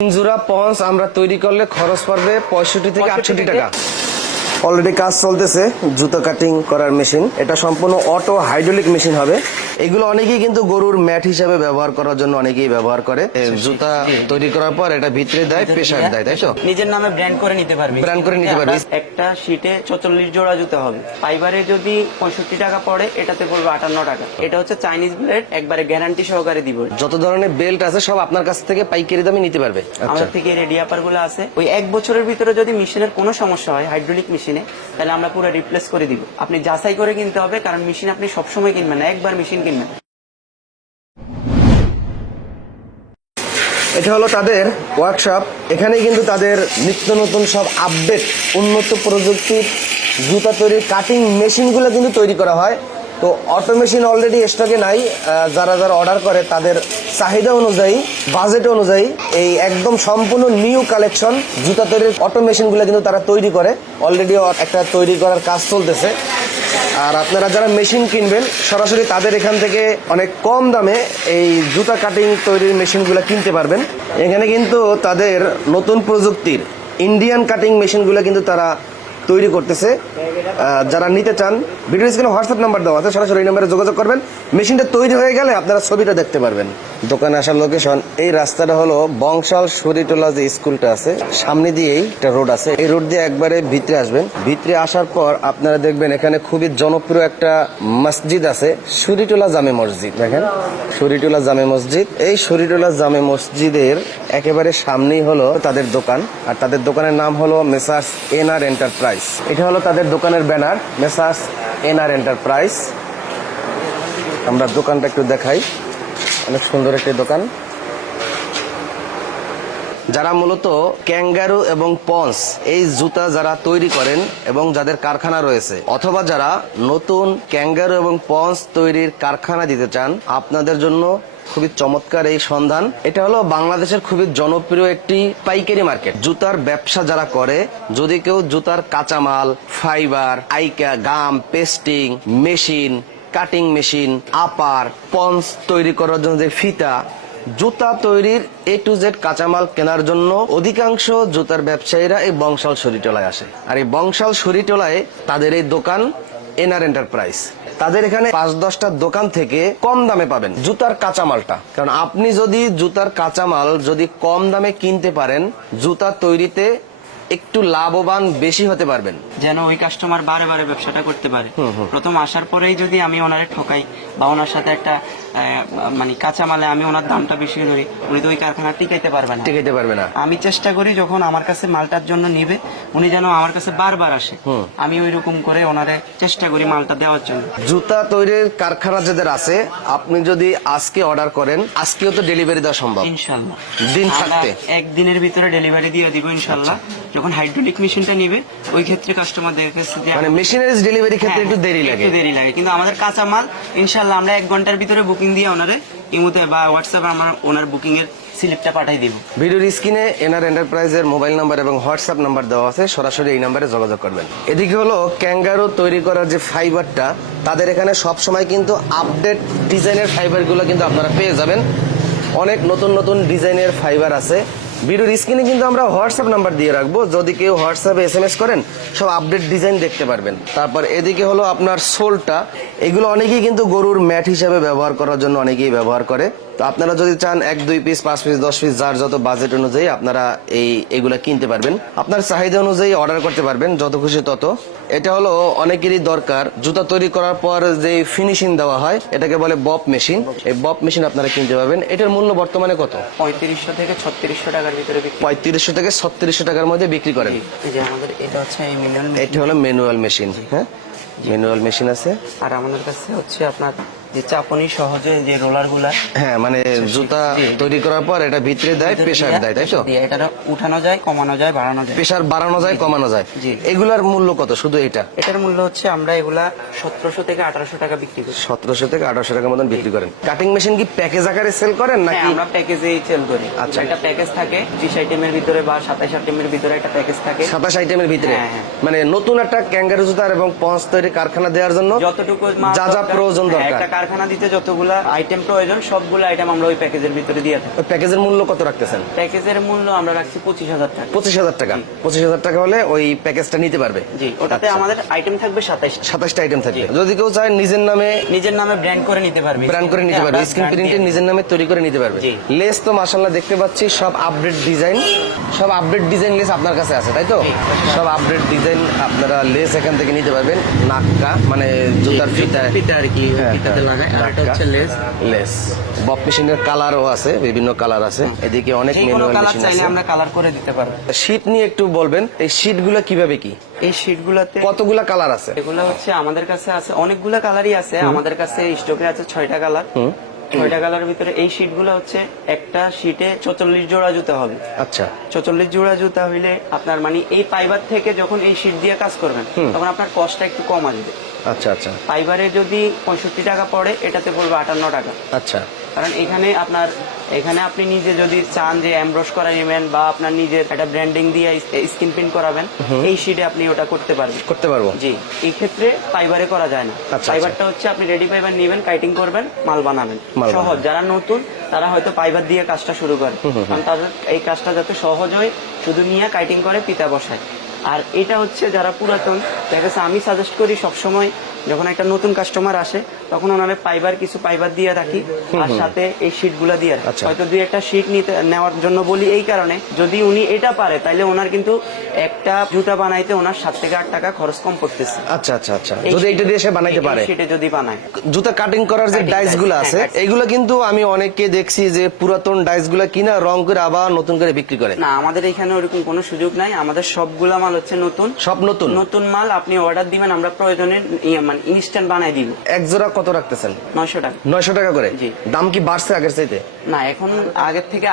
জোড়া পন্স আমরা তৈরি করলে খরচ পড়বে 65 থেকে 68 টাকা। অলরেডি কাজ চলতেছে জুতো কাটিং করার মেশিন, এটা সম্পূর্ণ অটো হাইড্রোলিক মেশিন হবে। এগুলো অনেকেই কিন্তু গরুর ম্যাট হিসেবে ব্যবহার করার জন্য অনেকেই ব্যবহার করে। জুতা তৈরি করার পর এটা ভিতরে দেয়, প্রেসার দেয়, তাই তো? নিজের নামে ব্র্যান্ড করে নিতে পারবে। ব্র্যান্ড করে নিতে পারবে। একটা শীটে 44 জোড়া জুতা হবে। ফাইবারে যদি 65 টাকা পড়ে, এটাতে পড়বে 58 টাকা। এটা হচ্ছে চাইনিজ ব্লেড, একবারে গ্যারান্টি সহকারে দিব। যত ধরনের বেল্ট আছে সব আপনার কাছ থেকে পাইকারি দামে নিতে পারবে। আমাদের থেকে রেডি আপার গুলো আছে। ওই 1 বছরের ভিতরে যদি মেশিনের কোনো সমস্যা হয় হাইড্রোলিক মেশিনে, তাহলে আমরা পুরো রিপ্লেস করে দিব। আপনি যাচাই করে কিনতে হবে, কারণ মেশিন আপনি সবসময় কিনবেন না, একবার মেশিন কিনবেন। এটা হলো তাদের ওয়ার্কশপ। এখানে কিন্তু তাদের নিত্য নতুন সব আপডেট উন্নত প্রযুক্তির জুতা তৈরির কাটিং মেশিনগুলো কিন্তু তৈরি করা হয়। তো অটো মেশিন অলরেডি স্টকে নাই। যারা যারা অর্ডার করে তাদের চাহিদা অনুযায়ী, বাজেট অনুযায়ী এই একদম সম্পূর্ণ নিউ কালেকশন জুতা তৈরির অটো মেশিনগুলো কিন্তু তারা তৈরি করে। অলরেডি একটা তৈরি করার কাজ চলতেছে। আর আপনারা যারা মেশিন কিনবেন সরাসরি তাদের এখান থেকে অনেক কম দামে এই জুতা কাটিং তৈরির মেশিনগুলো কিনতে পারবেন। এখানে কিন্তু তাদের নতুন প্রযুক্তির ইন্ডিয়ান কাটিং মেশিনগুলো কিন্তু তারা তৈরি করতেছে। যারা নিতে চান ভিডিও স্ক্রিনে হোয়াটসঅ্যাপ নাম্বার দেওয়া আছে, সরাসরি এই নাম্বারে যোগাযোগ করবেন। মেশিনটা তৈরি হয়ে গেলে আপনারা ছবিটা দেখতে পারবেন। দোকানে আসার লোকেশন এই রাস্তাটা হলো বংশাল শরীটোলা যে স্কুলটা আছে সামনে দিয়েই একটা রোড আছে। এই রোড দিয়ে একবারে ভিতরে আসবেন। ভিতরে আসার পর আপনারা দেখবেন এখানে খুবই জনপ্রিয় একটা মসজিদ আছে, শরীটোলা জামে মসজিদ। দেখেন শরীটোলা জামে মসজিদ। এই শরীটোলা জামে মসজিদের একেবারে সামনেই হলো তাদের দোকান। আর তাদের দোকানের নাম হলো মেসার্স এনআর এন্টারপ্রাইজ। এটা হলো তাদের দোকানের ব্যানার, মেসার্স এনআর এন্টারপ্রাইজ। আমরা দোকানটা একটু দেখাই, অনেক সুন্দর একটি দোকান। যারা মূলত ক্যাঙ্গারু এবং পন্স এই জুতা যারা তৈরি করেন এবং যাদের কারখানা রয়েছে, অথবা যারা নতুন ক্যাঙ্গারু এবং পন্স তৈরির কারখানা দিতে চান, আপনাদের জন্য খুবই চমৎকার এই সন্ধান। এটা হলো বাংলাদেশের খুবই জনপ্রিয় একটি পাইকারি মার্কেট। জুতার ব্যবসা যারা করে, যদি কেউ জুতার কাঁচামাল, ফাইবার, আইকা, গাম, পেস্টিং, মেশিন, কাটিং মেশিন, আপার, পন্স তৈরি করার জন্য যে ফিতা, জুতা তৈরির A to Z কাঁচামাল কেনার জন্য অধিকাংশ জুতার ব্যবসায়ীরা এই বংশাল শরীটোলায় আসে। আর এই বংশাল শরীটোলায় তাদের এই দোকান এনআর এন্টারপ্রাইজ। তাদের এখানে 5-10টা দোকান থেকে কম দামে পাবেন জুতার কাঁচামালটা। কারণ আপনি যদি জুতার কাঁচামাল যদি কম দামে কিনতে পারেন, জুতা তৈরিতে একটু লাভবান বেশি হতে পারবেন। যেন ওই কাস্টমার বারে বারে ব্যবসাটা করতে পারে। প্রথম আসার পরেই যদি আমি ওনারে ঠকাই বা ওনার সাথে একটা মানে কাঁচামালে আমি ওনার দামটা বেশি ধরি, উনি তো ওই কারখানা টিকাইতে পারবে না। আমি চেষ্টা করি যখন আমার কাছে মালটার জন্য নিবে, উনি যেন আমার কাছে বারবার আসে। আমি ওই রকম করে ওনারে চেষ্টা করি মালটা দেওয়ার জন্য। জুতা তৈরির কারখানা যাদের আছে, আপনি যদি আজকে অর্ডার করেন, আজকেও তো ডেলিভারি দেওয়া সম্ভব ইনশাল্লাহ। দিন থাকতে একদিনের ভিতরে ডেলিভারি দিয়ে দিব ইনশাল্লাহ। যখন হাইড্রোলিক মেশিনটা নিবে, ওই ক্ষেত্রে কাস্টমারদের কাছে মানে মেশিনারিজ ডেলিভারি ক্ষেত্রে একটু দেরি লাগে, কিন্তু আমাদের কাঁচামাল ইনশাল্লাহ আমরা 1 ঘন্টার ভিতরে বুকিং দিয়ে ওনারে ইমোতে বা হোয়াটসঅ্যাপে আমরা ওনার বুকিং এর স্লিপটা পাঠিয়ে দিব। ভিডিওর স্ক্রিনে এনআর এন্টারপ্রাইজের মোবাইল নাম্বার এবং হোয়াটসঅ্যাপ নাম্বার দেওয়া আছে, সরাসরি এই নাম্বারে যোগাযোগ করবেন। এদিকে হলো ক্যাঙ্গারু তৈরি করার যে ফাইবারটা, তাদের এখানে সব সময় কিন্তু আপডেট ডিজাইনের ফাইবারগুলো কিন্তু আপনারা পেয়ে যাবেন। অনেক নতুন নতুন ডিজাইনের ফাইবার আছে। ভিডিওর স্ক্রিনে কিন্তু আমরা হোয়াটসঅ্যাপ নাম্বার দিয়ে রাখবো, যদি কেউ হোয়াটসঅ্যাপে SMS করেন সব আপডেট ডিজাইন দেখতে পারবেন। তারপর এদিকে হলো আপনার সোলটা। এগুলো অনেকেই কিন্তু গরুর ম্যাট হিসেবে ব্যবহার করার জন্য অনেকেই ব্যবহার করে। তো আপনারা যদি চান 1-2 পিস, 5 পিস, 10 পিস, যার যত বাজেট অনুযায়ী আপনারা এগুলা কিনতে পারবেন। আপনার চাহিদা অনুযায়ী অর্ডার করতে পারবেন, যত খুশি তত। এটা হলো অনেকেরই দরকার, জুতা তৈরি করার পর যে ফিনিশিং দেওয়া হয়, এটাকে বলে বব মেশিন। এই বব মেশিন আপনারা কিনতে পারবেন। এটার মূল্য বর্তমানে কত? 3500 থেকে 3600 টাকার ভিতরে। 3500 থেকে 3600 টাকার মধ্যে বিক্রি করেন। এই যে আমাদের এটা হচ্ছে এই ম্যানুয়াল, এটা হলো ম্যানুয়াল মেশিন। হ্যাঁ, ম্যানুয়াল মেশিন আছে। আর আমাদের কাছে হচ্ছে আপনার যে চাপনি সহজে যে রোলার গুলা, হ্যাঁ, মানে জুতা তৈরি করার পর এটা ভিতরে দেয়, প্রেসার দেয়, তাই তো? এটা উঠানো যায়, কমানো যায়, বাড়ানো যায়, প্রেসার বাড়ানো যায়, কমানো যায়। এগুলার মূল্য কত? শুধু এটার মূল্য হচ্ছে আমরা এগুলা 1700 থেকে 1800 টাকা বিক্রি করি। 1700 থেকে 1800 টাকার মতন বিক্রি করেন। কাটিং মেশিন কি প্যাকেজ আকারে সেল করেন নাকি? আমরা প্যাকেজেই সেল করি। আচ্ছা, একটা প্যাকেজ থাকে 20 আইটেমের ভিতরে বা 27 আইটেমের ভিতরে একটা প্যাকেজ থাকে। 27 আইটেমের ভিতরে, মানে নতুন একটা ক্যাঙ্গারু জুতা এবং পন্স তৈরি কারখানা দেওয়ার জন্য যতটুকু যা যা প্রয়োজন দরকার, একটা কারখানা দিতে যতগুলা আইটেম প্রয়োজন সবগুলো আইটেম আমরা ওই প্যাকেজের ভিতরে দিয়ে থাকি। ওই প্যাকেজের মূল্য কত রাখতেছেন? প্যাকেজের মূল্য আমরা রাখছি 25,000 টাকা। 25,000 টাকা। 25,000 টাকা হলে ওই প্যাকেজটা নিতে পারবে। জি, ওটাতে আমাদের আইটেম থাকবে 27টা আইটেম থাকবে। যদি কেউ চায় নিজের নামে ব্র্যান্ড করে নিতে পারবে, ব্র্যান্ড করে নিতে পারবে, স্ক্রিন প্রিন্টে নিজের নামে তৈরি করে নিতে পারবে। জি। লেস তো মাশাআল্লাহ দেখতে পাচ্ছি সব আপডেট ডিজাইন, লেস আপনার কাছে আছে তাই তো? সব আপডেট ডিজাইন, আপনারা লেস এখান থেকে নিতে পারবেন। নাককা মানে জুতার ফিতা আর কি হ্যাঁ, ফিতাতে লাগায়, আর এটা হচ্ছে লেস। বব মেশিনের কালারও আছে, বিভিন্ন কালার আছে, এদিকে অনেক যে কোনো ম্যানুয়াল কালার মেশিন চাইলে আছে। আমরা কালার করে দিতে পারবো। শীট নিয়ে একটু বলবেন, এই শীটগুলো কিভাবে কি? এই শীটগুলোতে কতগুলা কালার আছে? এগুলো হচ্ছে আমাদের কাছে আছে অনেকগুলা কালারই আছে। আমাদের কাছে স্টকে আছে 6টা কালার। 6টা কালারের ভিতরে এই শীটগুলো হচ্ছে একটা শীটে 44 জোড়া জুতা হবে। আচ্ছা, 44 জোড়া জুতা হইলে আপনার মানে এই ফাইবার থেকে যখন এই শীট দিয়ে কাজ করবেন তখন আপনার কস্টটা একটু কম আসবে। আচ্ছা আচ্ছা ফাইবারে যদি 65 টাকা পড়ে, এটাতে পড়বে 58 টাকা। আচ্ছা। কারণ এখানে আপনি নিজে যদি চান যে এমব্রস করা নেবেন বা আপনার নিজের একটা ব্র্যান্ডিং দিয়ে স্ক্রিন প্রিন্ট করাবেন, এই শীটে আপনি ওটা করতে পারবো। জি, এই ক্ষেত্রে ফাইবারে করা যায় না। আচ্ছা, ফাইবারটা হচ্ছে আপনি রেডি ফাইবার নেবেন, কাটিং করবেন, মাল বানাবেন। সহজ। যারা নতুন তারা হয়তো ফাইবার দিয়ে কাজটা শুরু করে, কারণ তাদের এই কাজটা যাতে সহজ হয়, শুধু নিয়ে কাটিং করে পিতা বসায়। আর এটা হচ্ছে যারা পুরাতন, দেখা যাচ্ছে আমি সাজেস্ট করি সবসময় যখন একটা নতুন কাস্টমার আসে তখন ওনারে কিছু ফাইবার দিয়ে রাখি, আর সাথে এই শীট গুলা দিয়ে রাখি। আচ্ছা। হয়তো 2-1টা শীট নেওয়ার জন্য বলি এই কারণে, যদি উনি এটা পারে তাহলে ওনার কিন্তু একটা জুতা বানাইতে ওনার 7 থেকে 8 টাকা খরচ কম পড়তেছে। আচ্ছা আচ্ছা আচ্ছা, যদি এটা দিয়ে সে বানাইতে পারে। সেটা যদি বানায়। জুতা কাটিং করার যে ডাইস গুলো আছে, এগুলো কিন্তু আমি অনেককে দেখছি যে পুরাতন ডাইস গুলা কিনা রং করে আবার নতুন করে বিক্রি করে। না, আমাদের এখানে ওরকম কোনো সুযোগ নাই। আমাদের সবগুলা মাল হচ্ছে নতুন, সব নতুন মাল। আপনি অর্ডার দিবেন, আমরা প্রয়োজনে মানে ইনস্ট্যান্ট বানাই দিব। এক জোড়া কত রাখতেছেন? 900 টাকা। 900 টাকা করে। জি। দাম কি বাড়ছে আগের চাইতে? না, এখন আগের থেকে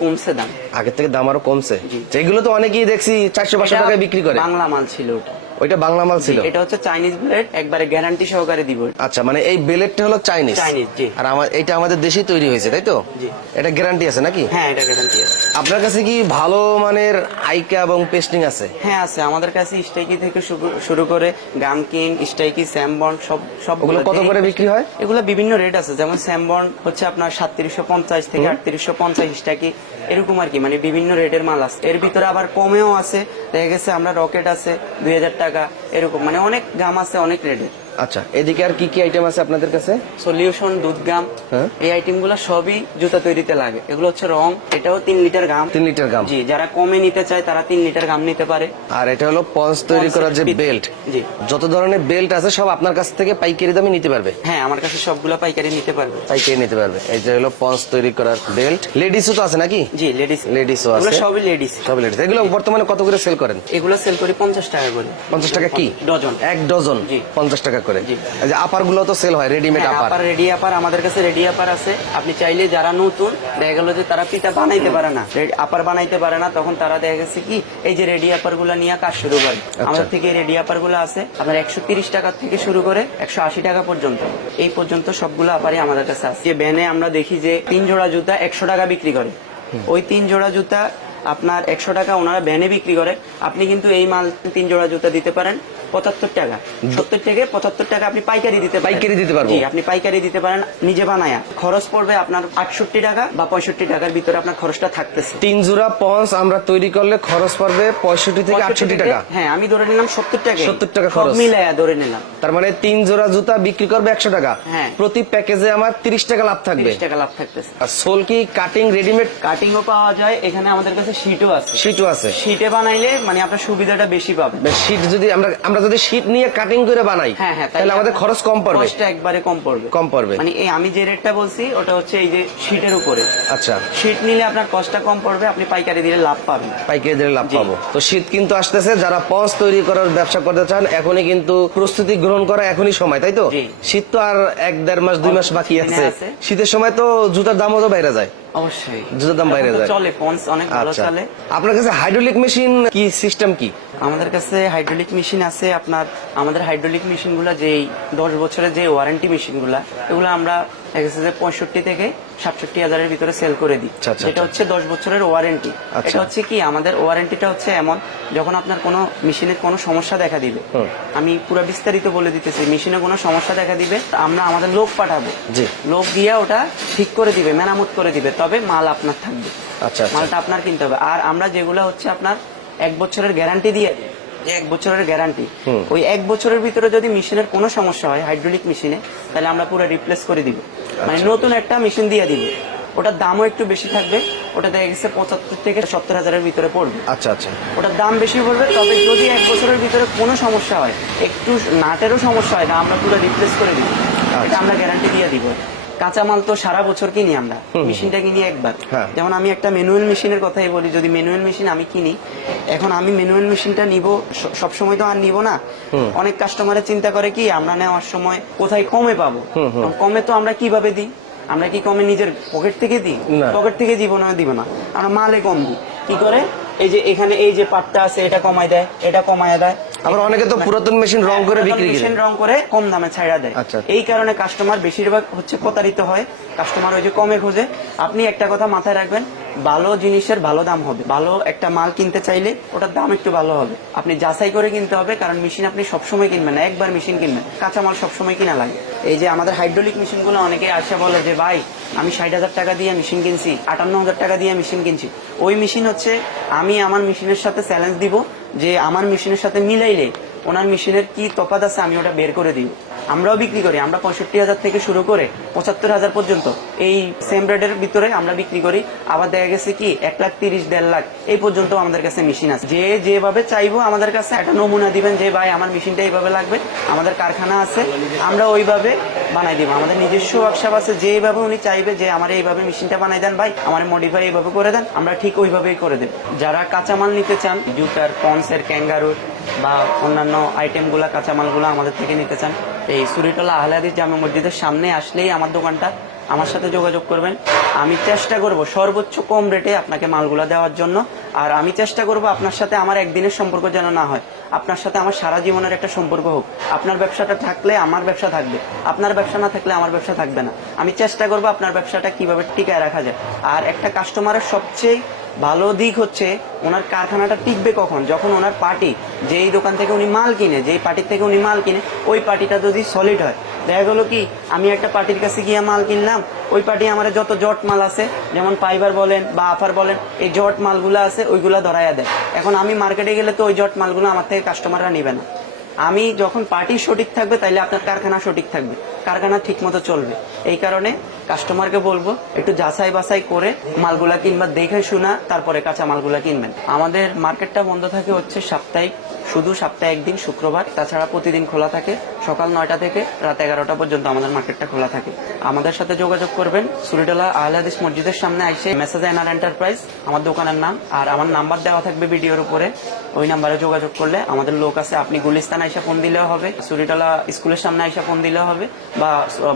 কমছে দাম। আগের থেকে দাম আরো কমছে। জি। এগুলো তো অনেকেই দেখছি 400-500 টাকায় বিক্রি করে। বাংলা মাল ছিল ওটা। ওইটা বাংলা মাল ছিল। এটা হচ্ছে চাইনিজ ব্লেড, একবারে গ্যারান্টি সহকারে দিব। আচ্ছা, মানে এই ব্লেডটা হলো চাইনিজ। জি। আর এটা আমাদের দেশেই তৈরি হয়েছে তাই তো? জি। এটা গ্যারান্টি আছে নাকি? হ্যাঁ, এটা গ্যারান্টি আছে। আপনার কাছে কি ভালো মানের আইকা এবং পেস্টিং আছে? হ্যাঁ আছে, আমাদের কাছে স্টাইকি থেকে শুরু করে গামকিন, স্টাইকি, স্যামবন্ড সব ওগুলো কত করে বিক্রি হয়? এগুলো বিভিন্ন রেট আছে, যেমন স্যামবন্ড হচ্ছে আপনার 3750 থেকে 3850, স্টাইকি এরকম আর কি, মানে বিভিন্ন রেটের মাল আছে। এর ভিতরে আবার কমেও আছে, দেখা গেছে আমরা রকেট আছে 2000 টাকা, এরকম মানে অনেক গাম আছে, অনেক রেটের। আচ্ছা, এদিকে আর কি কি আইটেম আছে আপনাদের কাছে? সলিউশন, দুধগাম, হ্যাঁ। এই আইটেম গুলো সবই জুতা তৈরিতে লাগে। এগুলো হচ্ছে রং, এটাও 3 লিটার গাম। 3 লিটার গাম। জি, যারা কমে নিতে চায় তারা 3 লিটার গাম নিতে পারে। আর এটা হলো পন্স তৈরি করার যে বেল্ট। জি। যত ধরনের বেল্ট আছে সব আপনার কাছ থেকে পাইকারি দামে নিতে পারবে? হ্যাঁ, আমার কাছে সবগুলো পাইকারি নিতে পারবে। পাইকারি নিতে পারবে। এই যে হলো পন্স তৈরি করার বেল্ট। লেডিসও তো আছে নাকি? জি, লেডিসও আছে। এগুলো সবই লেডিস। সব লেডিস। এগুলো বর্তমানে কত করে সেল করেন? এগুলো সেল করি 50 টাকা করে। 50 টাকা কি? ডজন। এক ডজন? জি। 50 টাকা করে। জি। এই যে আপার গুলো তো সেল হয়, রেডিমেড আপার। রেডি আপার আমাদের কাছে রেডি আপার আছে। আপনি চাইলে যারা নতুন, দেখা গেল যে তারা পিতা বানাইতে পারে না, আপার বানাইতে পারে না, তখন তারা দেখা গেছে কি এই যে রেডি আপার গুলা নিয়ে কাজ শুরু করে। আমাদের থেকে রেডি আপার গুলো আছে আপনার 130 টাকা থেকে শুরু করে 180 টাকা পর্যন্ত, এই পর্যন্ত সবগুলো আপারই আমাদের কাছে আছে। যে ব্যানে আমরা দেখি যে 3 জোড়া জুতা 100 টাকা বিক্রি করে, ওই 3 জোড়া জুতা আপনার 100 টাকা ওনারা ব্যানে বিক্রি করে। আপনি কিন্তু এই মাল 3 জোড়া জুতা দিতে পারেন 75 টাকা, 70 থেকে 75 টাকা আপনি পাইকারি দিতে পারেন। পাইকারি দিতে পারবো? জি, আপনি পাইকারি দিতে পারেন নিজে বানায়া। খরচ পড়বে আপনার 68 টাকা বা 65 টাকার ভিতরে আপনার খরচটা থাকতেছে। 3 জোড়া পন্স আমরা তৈরি করলে খরচ পড়বে 65 থেকে 68 টাকা। হ্যাঁ, আমি ধরে নিলাম 70 টাকা। 70 টাকা খরচ মিলায়া ধরে নিলাম। তার মানে 3 জোড়া জুতা বিক্রি করবে 100 টাকা। হ্যাঁ। প্রতি প্যাকেজে আমার 30 টাকা লাভ থাকবে। 30 টাকা লাভ থাকতেছে। আর সোল কি কাটিং রেডিমেড? কাটিংও পাওয়া যায়, এখানে আমাদের কাছে শীটও আছে। শীটও আছে। শীটে বানাইলে মানে আপনার সুবিধাটা বেশি পাবেন। শীট যদি আমরা যদি শীট নিয়ে কাটিং করে বানাই, হ্যাঁ, তাহলে আমাদের খরচ কম পড়বে। খরচটা একবারে কম পড়বে। মানে এই আমি যে রেটটা বলছি ওটা হচ্ছে এই যে শীটের উপরে। আচ্ছা, শীট নিলে আপনার কস্টটা কম পড়বে, আপনি পাইকারি দিলে লাভ পাবেন। পাইকারি দিলে লাভ পাবো। তো শীত কিন্তু আসতেছে, যারা পন্স তৈরি করার ব্যবসা করতে চান এখনই কিন্তু প্রস্তুতি গ্রহণ করা এখনই সময়, তাই তো? জি। শীত তো আর 1-1.5 মাস 2 মাস বাকি আছে। শীতের সময় তো জুতার দামও তো বাইরে যায়। অবশ্যই জুতার দাম বাইরে যায়। চলে, পন্স অনেক ভালো আচ্ছা, চলে। আপনার কাছে হাইড্রোলিক মেশিন কি সিস্টেম কি? আমাদের কাছে হাইড্রোলিক মেশিন আছে আপনার। আমাদের হাইড্রোলিক মেশিন গুলা যেই 10 বছরের যে ওয়ারেন্টি মেশিন গুলা, এগুলো আমরা দেখা যাচ্ছে যে 65 থেকে 67,000-এর ভিতরে সেল করে দিই। আচ্ছা, আচ্ছা, এটা হচ্ছে 10 বছরের ওয়ারেন্টি। আচ্ছা। এটা হচ্ছে কি আমাদের ওয়ারেন্টিটা হচ্ছে এমন, যখন আপনার কোনো মেশিনের কোনো সমস্যা দেখা দিবে, আমি পুরো বিস্তারিত বলে দিতেছি, মেশিনে কোনো সমস্যা দেখা দিবে আমরা আমাদের লোক পাঠাবো, জি। লোক দিয়ে ওটা ঠিক করে দিবে, মেরামত করে দিবে, তবে মাল আপনার থাকবে। আচ্ছা আচ্ছা মালটা আপনার কিনতে হবে। আর আমরা যেগুলো হচ্ছে আপনার 1 বছরের গ্যারান্টি দিয়ে দিই, যে 1 বছরের গ্যারান্টি, ওই 1 বছরের ভিতরে যদি মেশিনের কোনো সমস্যা হয় হাইড্রোলিক মেশিনে, তাহলে আমরা পুরো রিপ্লেস করে দিব, মানে নতুন একটা মেশিন দিয়ে দিব। ওটার দামও একটু বেশি থাকবে, ওটা দেখা গেছে 75 থেকে 70,000-এর ভিতরে পড়বে। আচ্ছা আচ্ছা ওটার দাম বেশি পড়বে, তবে যদি 1 বছরের ভিতরে কোনো সমস্যা হয়, একটু নাটেরও সমস্যা হয়, না আমরা পুরো রিপ্লেস করে দিব, এটা আমরা গ্যারান্টি দিয়ে দিব। কাঁচামাল তো সারা বছর কিনি আমরা, মেশিনটা কিনি একবার। হ্যাঁ। যেমন আমি একটা ম্যানুয়াল মেশিনের কথাই বলি, যদি ম্যানুয়াল মেশিন আমি কিনি, এখন আমি ম্যানুয়াল মেশিনটা নিব সবসময় তো আর নিব না। অনেক কাস্টমারের চিন্তা করে কি আমরা নেওয়ার সময় কোথায় কমে পাবো, কমে তো আমরা কিভাবে দিই, আমরা কি কমে নিজের পকেট থেকে দিই? না। পকেট থেকে দিব না, আমরা মালে কম দিই। কি করে, এই যে এখানে এই যে পাটটা আছে এটা কমায় দেয়, এটা কমায় দেয়। আবার অনেকে তো পুরাতন মেশিন রং করে বিক্রি করে। মেশিন রং করে কম দামে ছাইড়া দেয়। আচ্ছা। এই কারণে কাস্টমার বেশিরভাগ হচ্ছে প্রতারিত হয়, কাস্টমার ওই যে কমে খোঁজে। আপনি একটা কথা মাথায় রাখবেন, ভালো জিনিসের ভালো দাম হবে। ভালো একটা মাল কিনতে চাইলে ওটার দাম একটু ভালো হবে, আপনি যাচাই করে কিনতে হবে, কারণ মেশিন আপনি সবসময় কিনবেন না, একবার মেশিন কিনবেন, কাঁচামাল সবসময় কিনা লাগে। এই যে আমাদের হাইড্রোলিক মেশিন গুলো অনেকে আসে বলে যে ভাই আমি 60,000 টাকা দিয়ে মেশিন কিনছি, 58,000 টাকা দিয়ে মেশিন কিনছি। ওই মেশিন হচ্ছে আমি আমার মেশিনের সাথে চ্যালেঞ্জ দিব, যে আমার মেশিনের সাথে মিলাইলে ওনার মেশিনের কি তফাৎ আছে আমি ওটা বের করে দিব। আমরাও বিক্রি করি, আমরা 65,000 থেকে শুরু করে 75,000 পর্যন্ত এই সেম রেটের ভিতরে আমরা বিক্রি করি। আবার দেখা গেছে কি 1,30,000 1.5 লাখ এই পর্যন্ত আমাদের কাছে মেশিন আছে। যে যেভাবে চাইবো আমাদের কাছে একটা নমুনা দিবেন, যে ভাই আমার মেশিনটা এইভাবে লাগবে, আমাদের কারখানা আছে, আমরা ওইভাবে বানাই দিব। আমাদের নিজস্ব ওয়ার্কশপ আছে, যেভাবে উনি চাইবে যে আমার এইভাবে মেশিনটা বানাই দেন ভাই, আমার মডিফাই এইভাবে করে দেন, আমরা ঠিক ওইভাবেই করে দেব। যারা কাঁচামাল নিতে চান, জুটার, পন্সের, ক্যাঙ্গারুর বা অন্যান্য আইটেমগুলা কাঁচামালগুলো আমাদের থেকে নিতে চান, এই সুরিটলা আহলে হাদিস জামে মসজিদের সামনে আসলেই আমার দোকানটা, আমার সাথে যোগাযোগ করবেন। আমি চেষ্টা করব সর্বোচ্চ কম রেটে আপনাকে মালগুলা দেওয়ার জন্য। আর আমি চেষ্টা করব আপনার সাথে আমার একদিনের সম্পর্ক যেন না হয়, আপনার সাথে আমার সারা জীবনের একটা সম্পর্ক হোক। আপনার ব্যবসাটা থাকলে আমার ব্যবসা থাকবে, আপনার ব্যবসা না থাকলে আমার ব্যবসা থাকবে না। আমি চেষ্টা করব আপনার ব্যবসাটা কিভাবে টিকায় রাখা যায়। আর একটা কাস্টমারের সবচেয়ে ভালো দিক হচ্ছে ওনার কারখানাটা টিকবে কখন, যখন ওনার পার্টি, যেই দোকান থেকে উনি মাল কিনে, যেই পার্টির থেকে উনি মাল কিনে, ওই পার্টিটা যদি সলিড হয়। দেখা গেলো কি আমি একটা পার্টির কাছে গিয়ে মাল কিনলাম, ওই পার্টি আমার যত জট মাল আছে, যেমন ফাইবার বলেন বা আফার বলেন, এই জট মালগুলো আছে ওইগুলা ধরাইয়া দেয়। এখন আমি মার্কেটে গেলে তো ওই জট মালগুলো আমার থেকে কাস্টমাররা নিবে না। আমি যখন পার্টি সঠিক থাকবে, তাইলে আপনার কারখানা সঠিক থাকবে, কারখানা ঠিক মতো চলবে। এই কারণে কাস্টমারকে বলবো একটু যাচাই বাছাই করে মালগুলা কিনবা, দেখে শোনা তারপরে কাঁচা মালগুলা কিনবেন। আমাদের মার্কেটটা বন্ধ থাকে হচ্ছে সাপ্তাহিক, শুধু সপ্তাহে একদিন শুক্রবার, তাছাড়া প্রতিদিন খোলা থাকে সকাল 9টা থেকে রাত 11টা পর্যন্ত আমাদের মার্কেটটা খোলা থাকে। আমাদের সাথে যোগাযোগ করবেন সুরিটলা আহলে হাদিস মসজিদের সামনে আইসে মেসেজ এনার এন্টারপ্রাইজ আমার দোকানের নাম, আর আমার নাম্বার দেওয়া থাকবে ভিডিওর উপরে, ওই নাম্বারে যোগাযোগ করলে আমাদের লোক আছে। আপনি গুলিস্তান আইসা ফোন দিলেও হবে, সুরিটলা স্কুলের সামনে আইসা ফোন দিলেও হবে, বা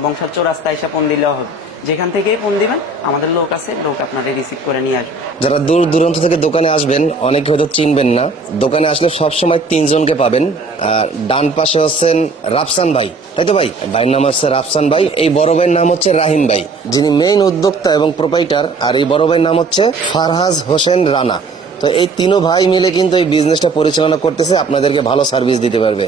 বংশার চৌরাস্তা আইসা ফোন দিলেও হবে, যেখান থেকেই ফোন দিবেন আমাদের লোক আছে, লোক আপনাদের রিসিভ করে নিয়ে আসবে। যারা দূর দূরান্ত থেকে দোকানে আসবেন, অনেকে হয়তো চিনবেন না, দোকানে আসলে সবসময় 3 জনকে পাবেন। আর ডান পাশে হচ্ছেন রাফসান ভাই, তাই তো ভাই? ভাইয়ের নাম হচ্ছে রাফসান ভাই। এই বড় ভাইয়ের নাম হচ্ছে রাহিম ভাই, যিনি মেইন উদ্যোক্তা এবং প্রোপাইটার। আর এই বড় ভাইয়ের নাম হচ্ছে ফারহাজ হোসেন রানা। তো এই 3 ভাই মিলে কিন্তু এই বিজনেসটা পরিচালনা করতেছে, আপনাদেরকে ভালো সার্ভিস দিতে পারবে।